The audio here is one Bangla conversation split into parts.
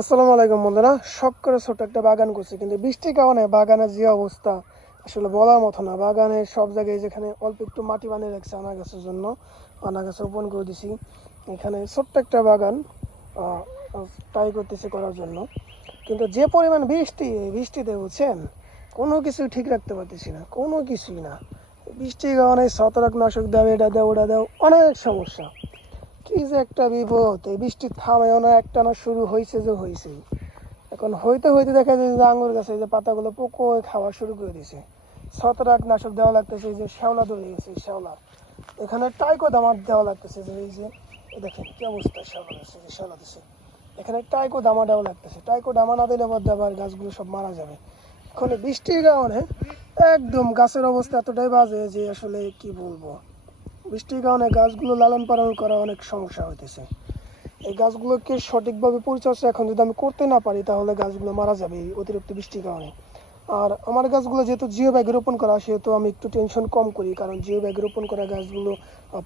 আসসালামু আলাইকুম বন্ধুরা। শখ করে ছোট একটা বাগান করছি, কিন্তু বৃষ্টির কারণে বাগানের যে অবস্থা, আসলে বলার মতো না। বাগানে সব জায়গায় যেখানে অল্প একটু মাটি বানিয়ে রাখছে আনা গাছের জন্য আনা গাছ রোপণ করে দিছি। এখানে ছোট্ট একটা বাগান ট্রাই করতেছি করার জন্য। কিন্তু যে পরিমাণ বৃষ্টি বৃষ্টিতে বুঝছেন, কোনো কিছু ঠিক রাখতে পারতেছি না, কোনো কিছুই না। বৃষ্টির কারণে ছত্রাকনাশক দাও, এটা দাও, ওটা দাও, অনেক সমস্যা। কি যে একটা বিপদ, এই বৃষ্টির থামেও না একটা না শুরু হয়েছে যে হয়েছে এখন হইতে হইতে দেখা যায় যে আঙুর গাছে যে পাতাগুলো পোকো হয়ে খাওয়া শুরু করে দিয়েছে ছত্রাক নাশক দেওয়া লাগতেছে যে শ্যাওলা ধরে গেছে শ্যাওলা। এখানে টাইকো দামার দেওয়া লাগতেছে যে এই যে দেখেন কি অবস্থা শ্যাওলা আছে যে শ্যাওলা দিছে এখানে টাইকো দামা দেওয়া লাগতেছে। টাইকো দামা না দিলে আবার আবার গাছগুলো সব মারা যাবে। এখন বৃষ্টির কারণে একদম গাছের অবস্থা এতটাই বাজে যে আসলে কি বলব? বৃষ্টির কারণে গাছগুলো লালন পালন করা অনেক সমস্যা হইতেছে। এই গাছগুলোকে সঠিকভাবে পরিচর্যা এখন যদি আমি করতে না পারি, তাহলে গাছগুলো মারা যাবে এই অতিরিক্ত বৃষ্টির কারণে। আর আমার গাছগুলো যেহেতু জিও ব্যাগে রোপণ করা, সেহেতু আমি একটু টেনশন কম করি, কারণ জিও ব্যাগে রোপণ করা গাছগুলো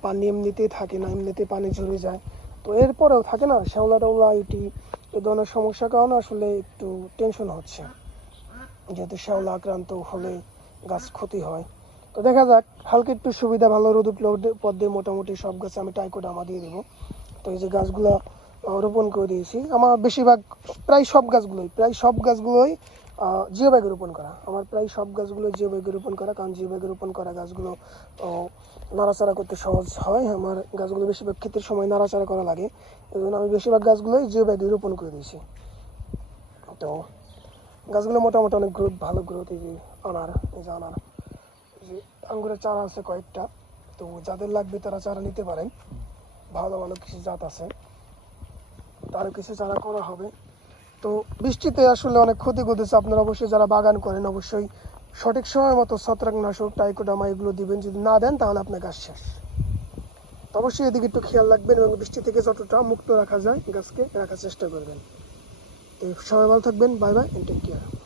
পানি এমনিতেই থাকে না এমনিতে পানি ঝরে যায়। তো এরপরেও থাকে না, শ্যাওলা টাওলা ইটি, এ ধরনের সমস্যার কারণে আসলে একটু টেনশন হচ্ছে। যেহেতু শ্যাওলা আক্রান্ত হলে গাছ ক্ষতি হয়। তো দেখা যাক, হালকা একটু সুবিধা, ভালো রোদ উঠলে পর দিয়ে মোটামুটি সব গাছে আমি টাইকোডামা দিয়ে দেবো। তো এই যে গাছগুলো রোপণ করে দিয়েছি। আমার বেশিরভাগ প্রায় সব গাছগুলোই, প্রায় সব গাছগুলোই জিও ব্যাগে রোপণ করা। আমার প্রায় সব গাছগুলো জিও ব্যাগে রোপণ করা, কারণ জিও ব্যাগে রোপণ করা গাছগুলো নাড়াচাড়া করতে সহজ হয়। আমার গাছগুলো বেশিরভাগ ক্ষেতের সময় নাড়াচাড়া করা লাগে। এই জন্য আমি বেশিরভাগ গাছগুলোই জিও ব্যাগে রোপণ করে দিয়েছি। তো গাছগুলো মোটামুটি অনেক গ্রোথ ভালো গ্রোথ এই যে আনার, এই যে আনার। যে আঙ্গুরের চারা আছে কয়েকটা, তো যাদের লাগবে তারা চারা নিতে পারেন। ভালো ভালো কিছু জাত আছে। তারও কিছু চারা করা হবে। তো বৃষ্টিতে আসলে অনেক ক্ষতি করতেছে। আপনারা অবশ্যই যারা বাগান করেন, অবশ্যই সঠিক সময় মতো ছত্রাকনাশক, টাইকোডামা এগুলো দিবেন। যদি না দেন, তাহলে আপনার গাছ শেষ। তো অবশ্যই এদিকে একটু খেয়াল রাখবেন এবং বৃষ্টি থেকে যতটা মুক্ত রাখা যায়, গাছকে রাখার চেষ্টা করবেন। তো সবাই ভালো থাকবেন। Bye bye and take care